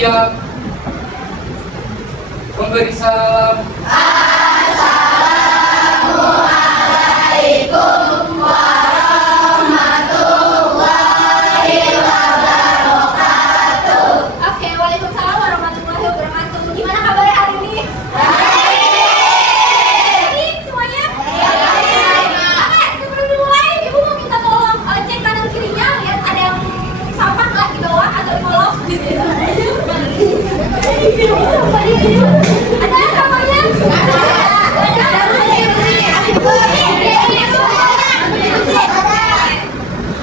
siap memberi salam. Assalamualaikum warahmatullahi wabarakatuh. Oke, waalaikumsalam warahmatullahi wabarakatuh. Gimana kabarnya hari ini? Baik semuanya? Oke, sebelum dimulai, ibu mau minta tolong cek kanan kirinya, lihat ada yang sampah nggak di bawah atau di kolong? Ada kamarnya? Ada.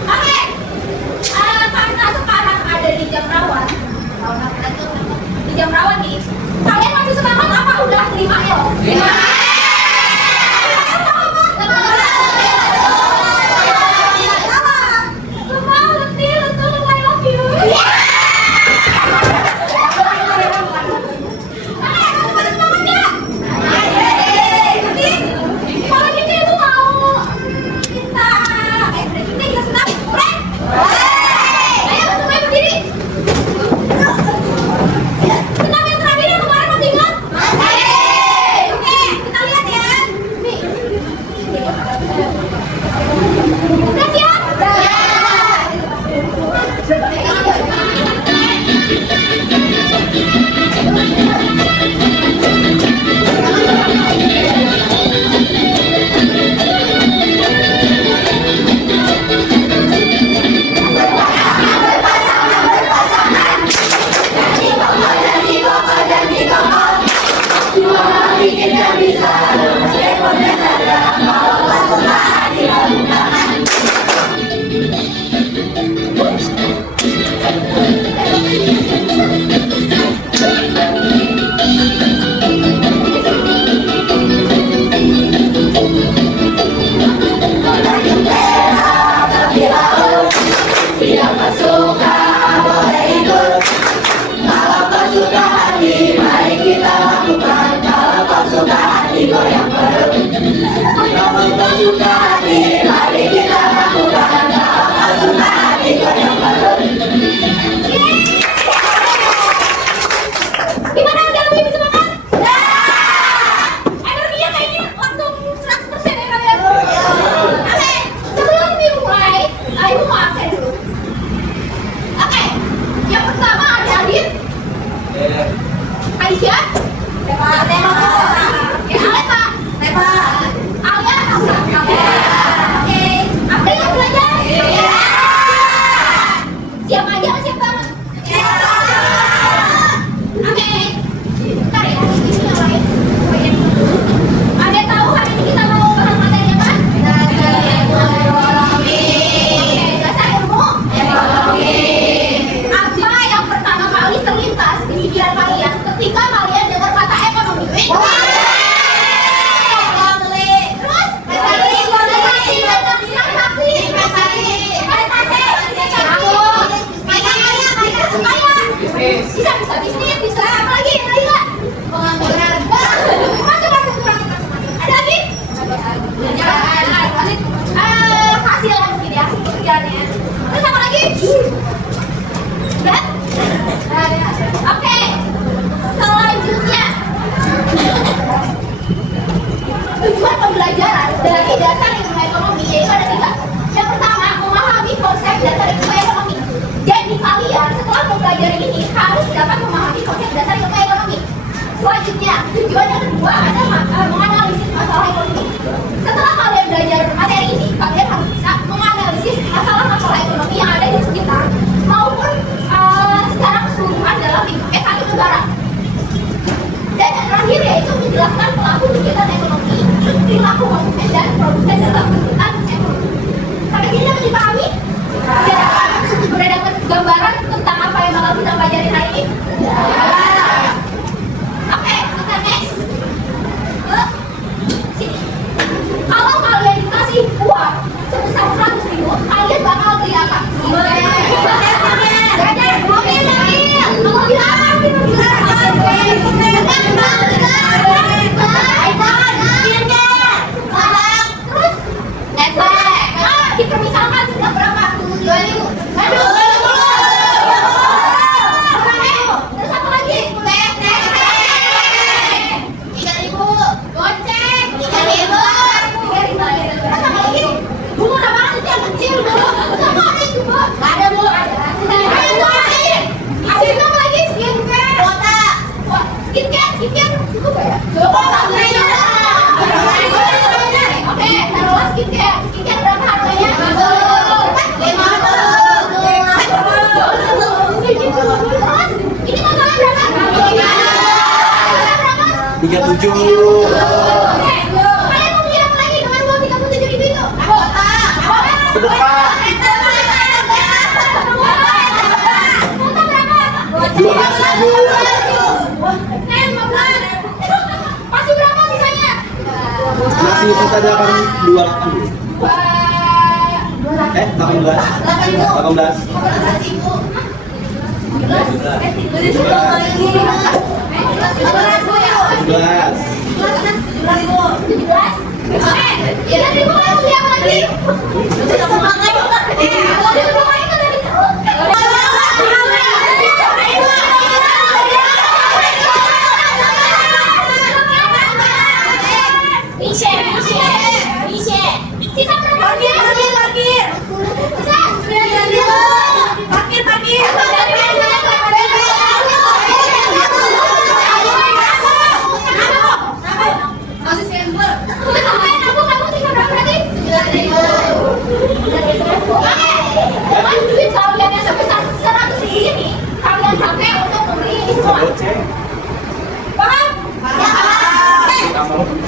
Oke, karena sekarang ada di jam rawan, di jam rawan nih, kalian masih semangat apa udah terima ya? Gimana udah lebih semangat? Energinya kayaknya langsung 100% ya kalian? Oke, sebelum dimulai, ibu mau absen dulu. Oke, yang pertama ada Adit, Aisyah, Aleta, Alia, oke, April yang belajar? Siap aja, siap banget? Oke, bentar ya, ini yang lain. Ada tahu hari ini kita mau bahas materi apa? Dasar ekonomi. Dasar ilmu? Ekonomi. Apa yang pertama kali terlintas di pikiran kalian ketika kalian dengar kata ekonomi? Bisa bisnis, bisa apa lagi? Nggak? Pengangguran. Masuk. Ada lagi? Hasil mungkin ya, pekerjaannya. Terus apa lagi? Udah? Oke. Selanjutnya, tujuan pembelajaran dari dasar ilmu ekonomi yaitu ada 3. Yang pertama, memahami konsep dasar ilmu ekonomi. Jadi kalian setelah mempelajari ini harus dapat memahami konsep dasar ilmu ekonomi. Selanjutnya, tujuan yang kedua adalah menganalisis masalah ekonomi. Setelah kalian belajar materi ini, kalian harus bisa menganalisis masalah-masalah ekonomi yang ada di sekitar maupun secara keseluruhan dalam lingkup satu negara. Dan yang terakhir yaitu menjelaskan pelaku kegiatan ekonomi, perilaku konsumen dan produsen dalam kegiatan ekonomi. Sampai sini dapat dipahami? Sudah dapat gambaran tentang apa yang bakal kita pelajarin hari ini? Oke, kita next. Sini. Kalau kalian dikasih uang sebesar 100.000, kalian bakal beli apa? Mobil dipermisalkan sudah berapa? 2.000. Aduh. Terus Ambil Bu. Kamu ada itu Bu? Nggak ada Bu. Ayo keluarin. Ambil kamu lagi skincare. Kuota. Skincare cukup ya? Cukup. Oke, taruhlah skincare. Skincare berapa harganya? 500. Ini totalnya berapa? 37. Kalian mau beli apa lagi dengan uang 37.000 itu? Kuota. Sedekah. Kuota berapa? 12.000. Masih berapa sisanya? Masih sisa 82. 18.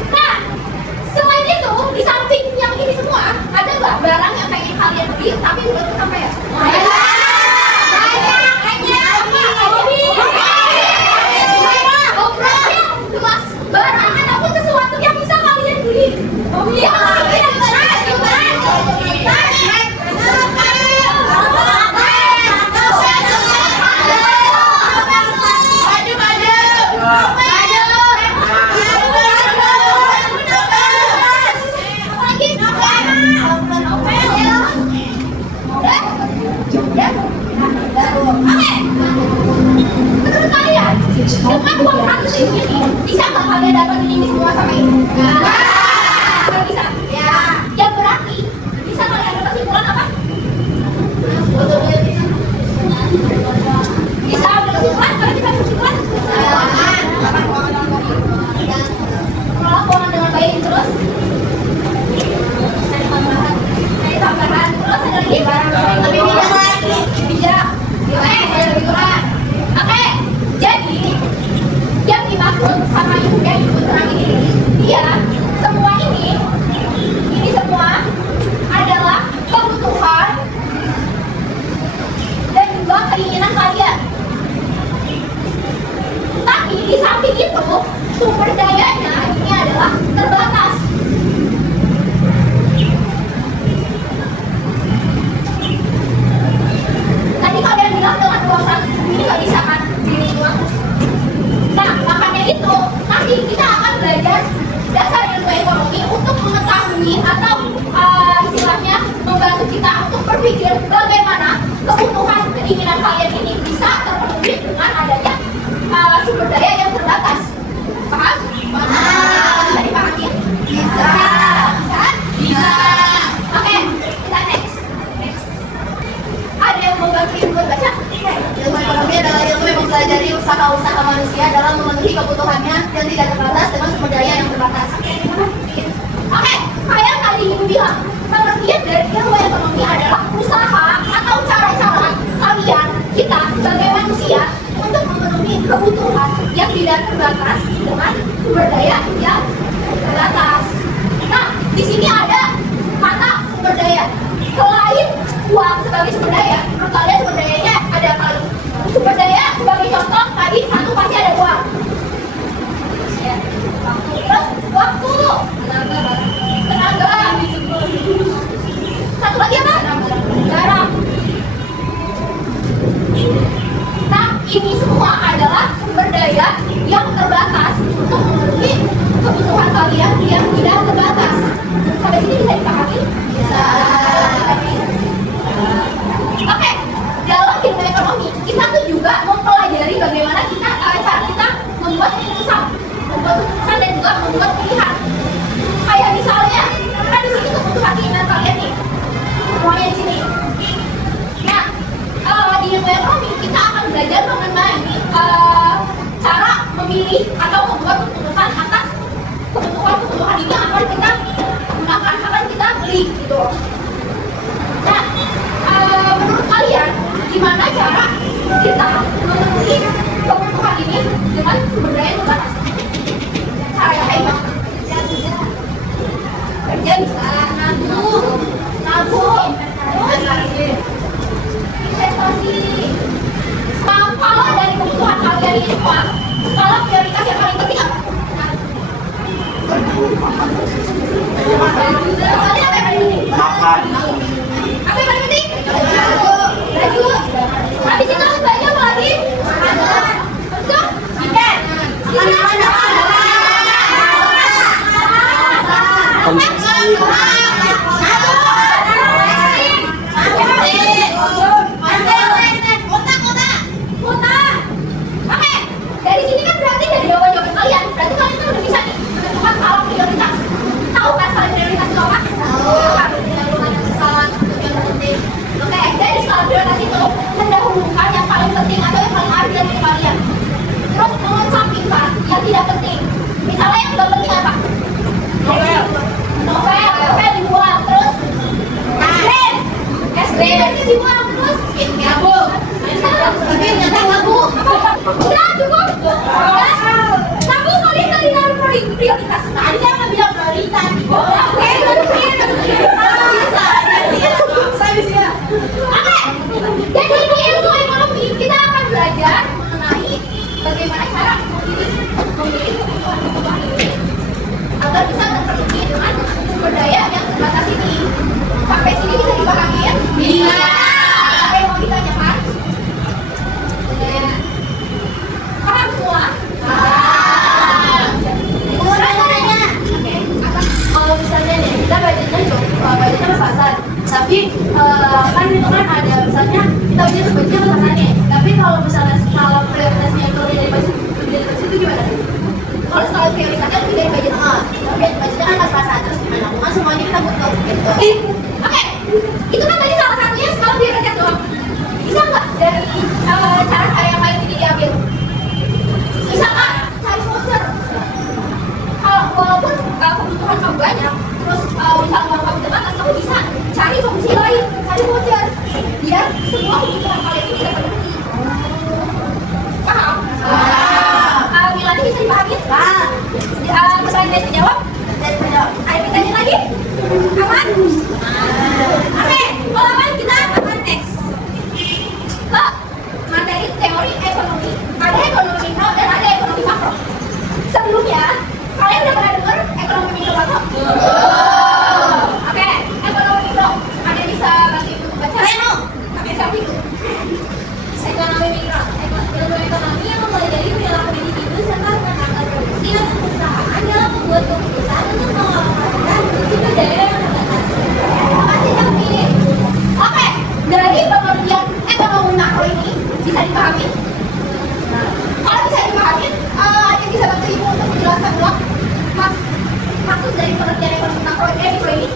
Nah, selain itu, di samping yang ini semua, ada nggak barang yang pengen kalian beli tapi belum kesampaian? Barang ataupun sesuatu yang bisa kalian beli. Menurut kalian, dengan uang 100 ini, bisa nggak kalian dapetin ini semua sama ini? Nggak bisa. Ya, yang berarti bisa kalian dapat kesimpulan apa? Bisa ambil kesimpulan, kalau kita kesimpulan, melakukan dengan baik terus. Ada tambahan, terus ada lagi lebih bijak lagi, bijak. Oke, jadi yang dimaksud sama ibu dan ibu terang ini, dia semua ini semua adalah kebutuhan dan juga keinginan kalian. Tapi di samping itu sumber dayanya ini adalah terbatas. Tadi kalian bilang dengan uang 100 ini nggak bisa kan beli uang. Nah, makanya itu nanti kita akan belajar dasar ilmu ekonomi untuk mengetahui atau istilahnya membantu kita untuk berpikir bagaimana kebutuhan keinginan kalian ini bisa terpenuhi dengan adanya sumber daya yang terbatas. Paham? Bisa dipahami? Bisa. Bisa. Oke, kita next. Ada yang mau bantuin buat baca? Ilmu ekonomi adalah ilmu yang mempelajari usaha-usaha manusia dalam memenuhi kebutuhannya dan tidak terbatas dengan sumber daya yang terbatas. Oke, kayak tadi ibu bilang, pengertian dari ilmu ekonomi adalah usaha atau cara-cara kalian, kita sebagai manusia untuk memenuhi kebutuhan yang tidak terbatas dengan sumber daya yang terbatas. Nah, di sini ada kata sumber daya. Selain uang sebagai sumber daya, menurut kalian sumber dayanya ada apa? Sumber daya sebagai contoh tadi satu pasti ada uang. Terus waktu, tenaga, gitu. Nah, menurut kalian gimana cara kita memenuhi kebutuhan ini dengan sumber daya yang terbatas? Cara yang baik banget. Kerja bisa, nabung, investasi. Kalau dari kebutuhan kalian ini semua, kalau prioritas yang paling penting apa? Kalian apa yang paling penting? Makan. Apa yang paling penting? Baju. Habis itu baju apa lagi? Untuk tiket. Oke, dari sini kan berarti dari jawaban kalian, berarti kalian kan udah bisa nih menentukan skala prioritas. Tahu kan skala prioritas itu apa? Oke, dari skala prioritas itu mendahulukan yang paling penting atau yang paling urgent dari kalian. Terus mengesampingkan yang tidak penting. Misalnya yang tidak penting apa? Novel dibuang, terus SD berarti dibuang, terus gabung. Udah cukup. Kamu kalian tadi naruh prioritas. Tadi jangan bilang prioritas. Oke, jadi di ilmu ekonomi kita akan belajar mengenai bagaimana cara memilih kebutuhan ini agar bisa terpenuhi dengan sumber daya yang terbatas ini. Sampai sini bisa dipahami ya? Bisa. Apa yang mau ditanyakan? Paham semua? Paham. Kurang nanya. Oke. Kalau misalnya nih kita budgetnya pas-pasan, tapi kan itu kan ada misalnya kita budgetnya pas-pasannya. Tapi kalau misalnya skala prioritasnya itu lebih dari budget itu gimana? Kalau skala prioritasnya lebih dari budget, budgetnya kan pas-pasan, terus gimana? Kan semuanya kita butuh gitu. Oke, itu kan tadi salah satunya skala prioritas doang. Bisa nggak dari cara-cara yang lain ini diambil? Bisa nggak cari voucher? Kalau walaupun kebutuhan kamu banyak, terus misalnya uang kamu terbatas, kamu bisa cari solusi lain, cari voucher, biar semua kebutuhan kalian ini terpenuhi. Paham? Bilangnya bisa dipahami? Pertanyaan dijawab? Ayo kita tanya lagi. Aman? Oke, kalau aman kita akan next ke materi teori ekonomi. Ada ekonomi mikro dan ada ekonomi makro. Sebelumnya, kalian udah pernah dengar ekonomi mikro makro? Oke, ekonomi mikro. Ada yang bisa bantu ibu baca? Oke, siapa itu? Ekonomi mikro. Ilmu ekonomi yang mempelajari perilaku individu serta penangkal produksi dan perusahaan dalam membuat keputusan untuk mengalokasikan sumber daya yang terbatas. Makasih yang ini. Oke, dari pengertian ekonomi makro ini bisa dipahami? Kalau bisa dipahami, ada bisa bantu ibu untuk menjelaskan dulu maksud dari pengertian ekonomi makro ini?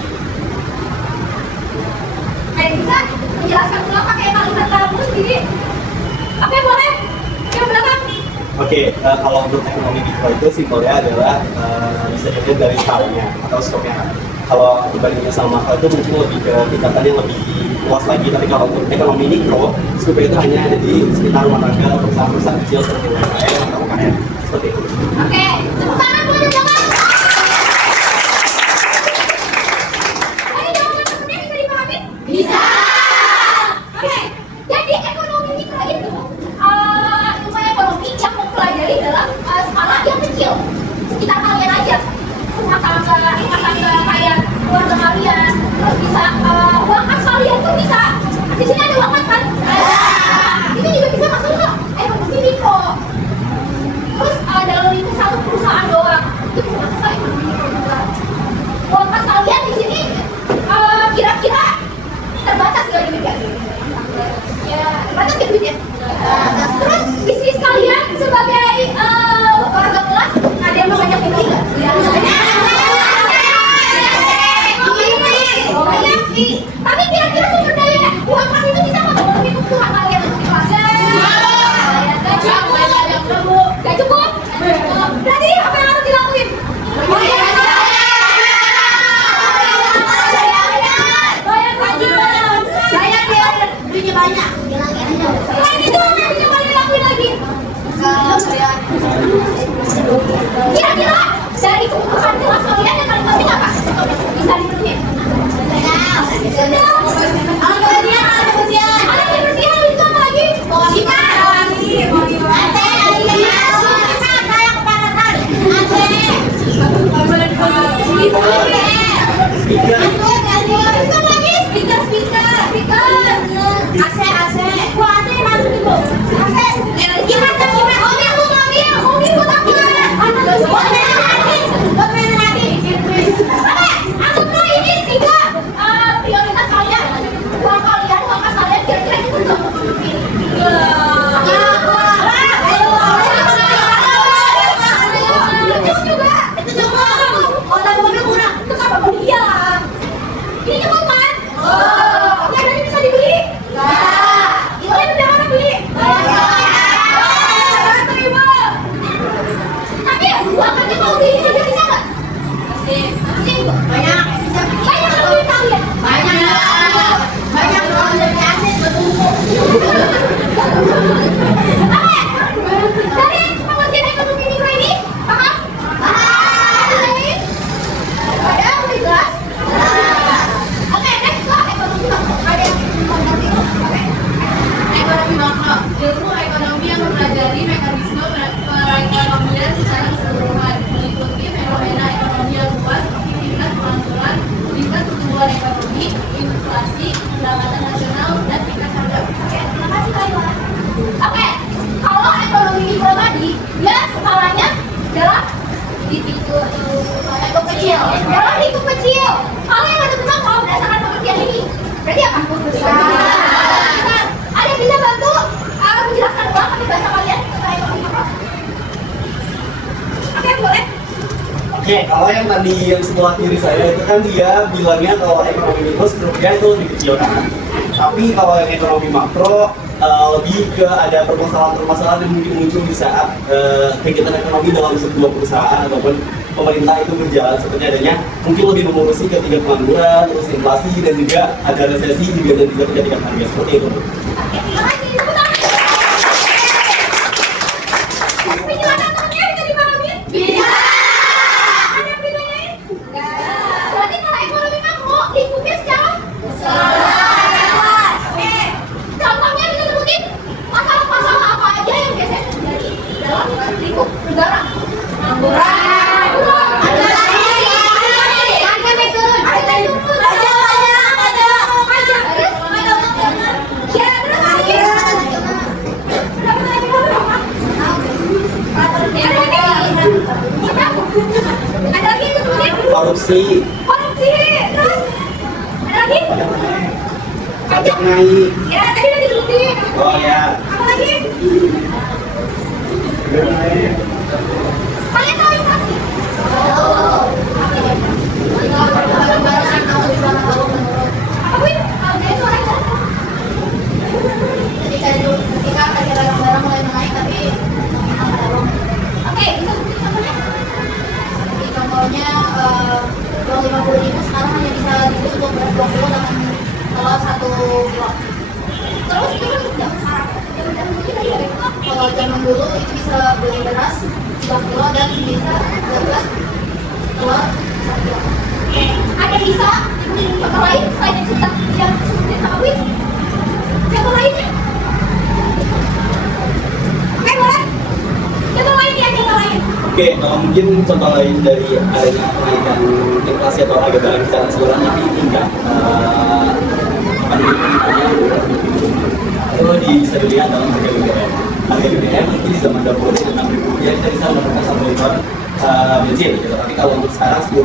Ada yang bisa menjelaskan dulu pakai kalimat kamu sendiri? Oke, boleh. Yang belakang. Oke, kalau untuk ekonomi mikro itu simpelnya adalah bisa dilihat dari skalanya atau skopnya. Kalau dibandingkan sama makro itu mungkin lebih ke tingkatan yang lebih luas lagi. Tapi kalau untuk ekonomi mikro, skopnya itu hanya ada di sekitar rumah tangga, perusahaan-perusahaan kecil seperti UMKM atau UKM seperti itu. Oke, tepuk tangan dulu dan jangan. Ada jawaban sebenarnya bisa dipahami? Bisa. Oke, jadi ekonomi mikro itu ilmu ekonomi yang mempelajari dalam skala yang kecil sekitar kalian aja, rumah tangga kayak keluarga kalian, terus bisa uang kas kalian tuh bisa. Di sini ada uang kas kan? Itu juga bisa masuk ke ekonomi mikro. Terus dalam lingkup satu perusahaan doang itu bisa masuk ke ekonomi mikro juga. Uang kas kalian di sini kira-kira terbatas gak duitnya? Ya, terbatas gak duitnya? Terus bisnis kalian sebagai warga kelas ada yang mau banyak duit nggak? Tapi kira-kira sumber daya uang kas itu bisa nggak memenuhi kebutuhan kalian untuk di kelas? Gak cukup? Berarti apa yang harus dilakuin? ekonomi, inflasi, pendapatan nasional, dan tingkat harga. Oke, terima kasih Kak Iwan. Oke, kalau ekonomi mikro tadi, dia skalanya adalah di lingkup kecil. Dalam lingkup kecil. Kalau yang ada tentang kalau berdasarkan pengertian ini, berarti apa? Besar. Ada yang bisa bantu menjelaskan ulang pakai bahasa kalian tentang ekonomi makro? Oke, boleh. Oke, kalau yang tadi yang sebelah kiri saya itu kan dia bilangnya kalau ekonomi mikro strukturnya itu lebih kecil kan. Tapi kalau yang ekonomi makro lebih ke ada permasalahan-permasalahan yang mungkin muncul di saat kegiatan ekonomi dalam sebuah perusahaan ataupun pemerintah itu berjalan seperti adanya mungkin lebih mengurusi ke tingkat pengangguran, terus inflasi dan juga ada resesi juga dan juga tingkat harga seperti itu. Oke, terima kasih. Tepuk tangan. Penjelasan temennya bisa dipahami? Bisa. Ada yang ditanyain? Enggak. Berarti kalau ekonomi makro lingkupnya secara besar. Oke. Contohnya bisa sebutin masalah-masalah apa aja yang biasanya terjadi dalam lingkup negara? Pengangguran. Korupsi, terus ada lagi? pajak naik. Ya, tadi udah disebutin. Oh ya. Apa lagi? Kalian tahu inflasi? Apa Win? Dia itu orangnya ketika harga barang-barang mulai naik tapi oke, bisa sebutin contohnya? Seperti contohnya uang 50.000 sekarang hanya bisa dibeli untuk beras 20 dengan telur 1 kilo. Terus itu kan zaman sekarang. Zaman mungkin tadi ada kalau zaman dulu itu bisa beli beras 3 kilo dan bisa dapat telur 1 kilo. Oke, ada bisa dibikin contoh lain selain yang sebutin sama Win? Contoh lainnya? Oke, boleh? Contoh lain ya, contoh lain. Oke, mungkin contoh lain dari adanya kenaikan inflasi atau harga barang secara keseluruhan tapi tingkat itu bisa dilihat dalam harga BBM. Harga BBM mungkin di zaman dahulu itu 6.000 ya kita bisa mendapatkan 1 liter bensin gitu. Tapi kalau untuk sekarang 10.000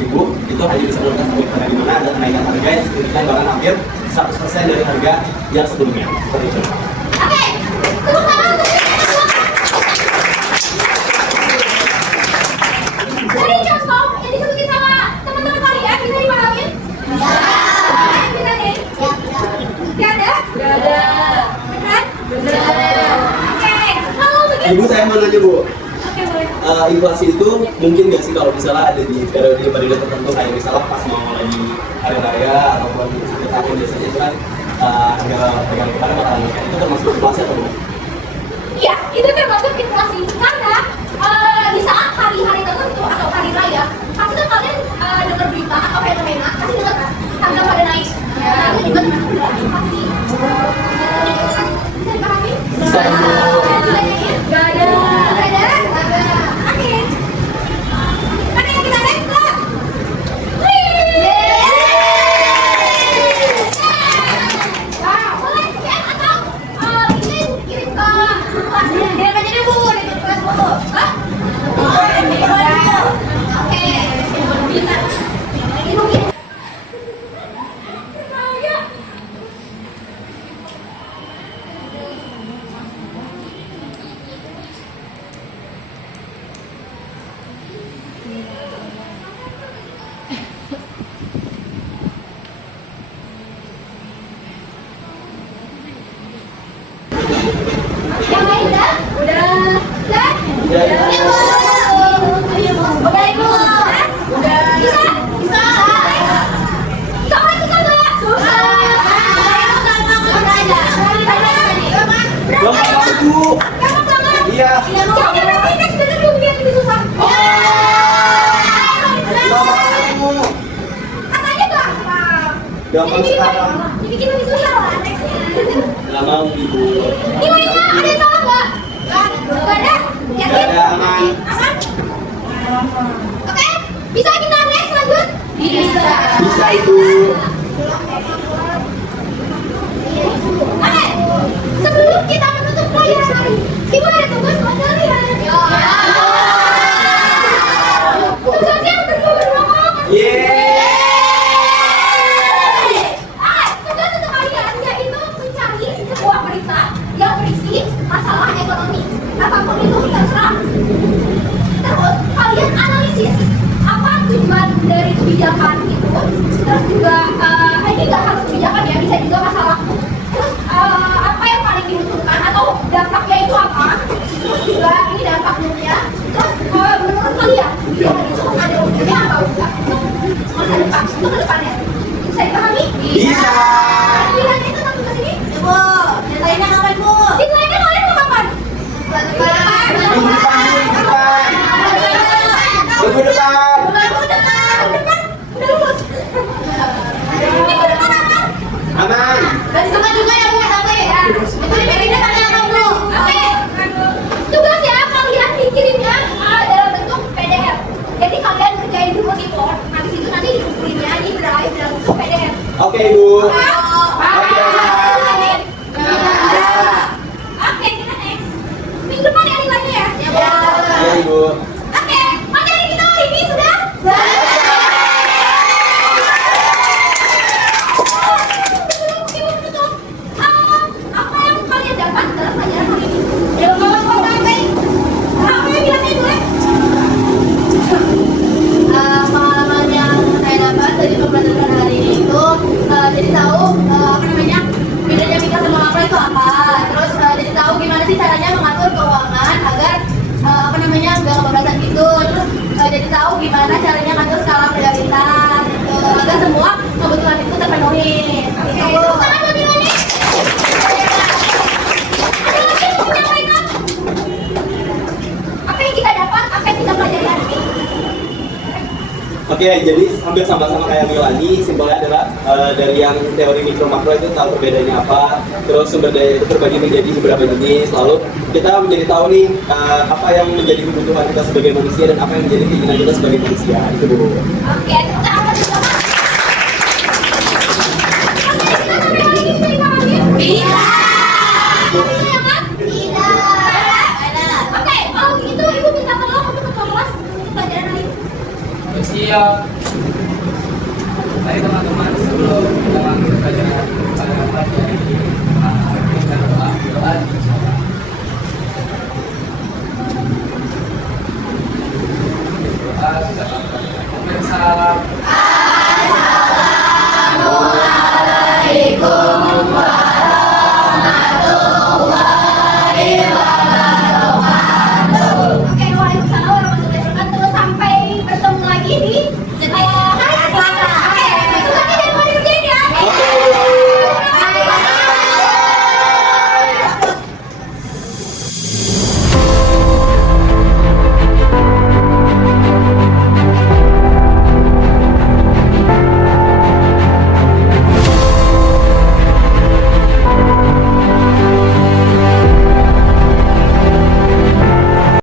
itu hanya bisa mendapatkan 1 liter, di mana ada kenaikan harga yang signifikan bahkan hampir 100% dari harga yang sebelumnya. Seperti itu. Oke, tepuk tangan untuk jadi contoh yang disebutin sama teman-teman kalian bisa dipahamin? Bisa. Bisa nih? Gak ada? Gak ada. Beneran? Beneran. Oke, kalau begitu. Ibu saya mau nanya Bu, Oke, boleh. inflasi itu mungkin nggak sih kalau misalnya ada di periode tertentu kayak misalnya pas mau lagi hari raya ataupun akhir tahun biasanya itu kan harga barang bakalan naik, itu termasuk inflasi atau bukan? Iya, itu termasuk inflasi karena di saat hari-hari tertentu atau hari raya, pasti kan kalian dengar berita atau fenomena, pasti dengar kan harga pada naik. Nah, itu juga termasuk dalam inflasi. Bisa dipahami? Bisa. Gak ada. Gak ada? Gak ada. Oke. Mana yang kita next lah? Wow, boleh sekian atau ini kirim ke kelas? Kirim aja deh Bu, di kelas Bu. Hah? Oke. Bisa. Ibu kirim. Yang lain udah? Udah. Udah? Udah. Udah Ibu. Udah. Bisa? Bisa. Soalnya susah nggak? Susah. Gampang banget Bu. Gampang banget. Iya. Jadi berarti next bener Bu biar lebih susah. Gampang banget Bu. Katanya gampang. Gampang sekarang. Dibikin lebih susah lah nextnya. Nggak mau Ibu. Gimana? Ada yang salah nggak? Nggak ada. Yakin? Nggak ada, aman. Aman? Oke, bisa kita next lanjut? Bisa. Bisa Ibu. dan juga masalah waktu. Terus apa yang paling dibutuhkan atau dampaknya itu apa? Terus juga ini dampaknya. Terus menurut kalian biaya itu ada untungnya atau enggak untuk masa depan, untuk kedepannya? Bisa dipahami? Bisa. Pilihan itu satu ke sini? Ya, Bu. Deadline-nya kapan, Bu? Deadline-nya kalian mau kapan? Bulan depan. Minggu depan. Minggu depan. Bulan depan. Udah lulus. Minggu depan aman. Aman. Dan sama juga ya Bu, apa ya? Itu diberinya tanya apa Bu? Oke. Tugas ya kalian bikinnya dalam bentuk PDF. Jadi kalian kerjain dulu di Word, habis itu nanti dikumpulin di Drive dalam bentuk PDF. Oke, Ibu. Oke, Ya. oke, kita next. Minggu depan ya nilainya ya? Ya, Bu. Iya, Ibu. Oke, materi kita hari ini sudah apa yang kalian dapat dalam pelajaran hari ini? Ya, kalau baik. Apa yang bilangnya itu? Pengalaman yang saya dapat dari pembelajaran hari ini itu jadi tahu apa namanya bedanya mikro sama makro itu apa. Terus jadi tahu gimana sih caranya mengatur keuangan agar apa namanya nggak kebablasan gitu. Terus jadi tahu gimana caranya ngatur skala prioritas gitu, agar semua kebutuhan itu terpenuhi. Gitu, Bu. Tangan lebih lagi. Ada lagi yang mau menyampaikan? Apa yang kita dapat? Apa yang kita pelajari hari ini? Oke, jadi hampir sama-sama kayak Milani, simpelnya adalah dari yang teori mikro makro itu tahu perbedaannya apa, terus sumber daya itu terbagi menjadi beberapa jenis, lalu kita menjadi tahu nih apa yang menjadi kebutuhan kita sebagai manusia dan apa yang menjadi keinginan kita sebagai manusia, itu Bu. Oke, tepuk tangan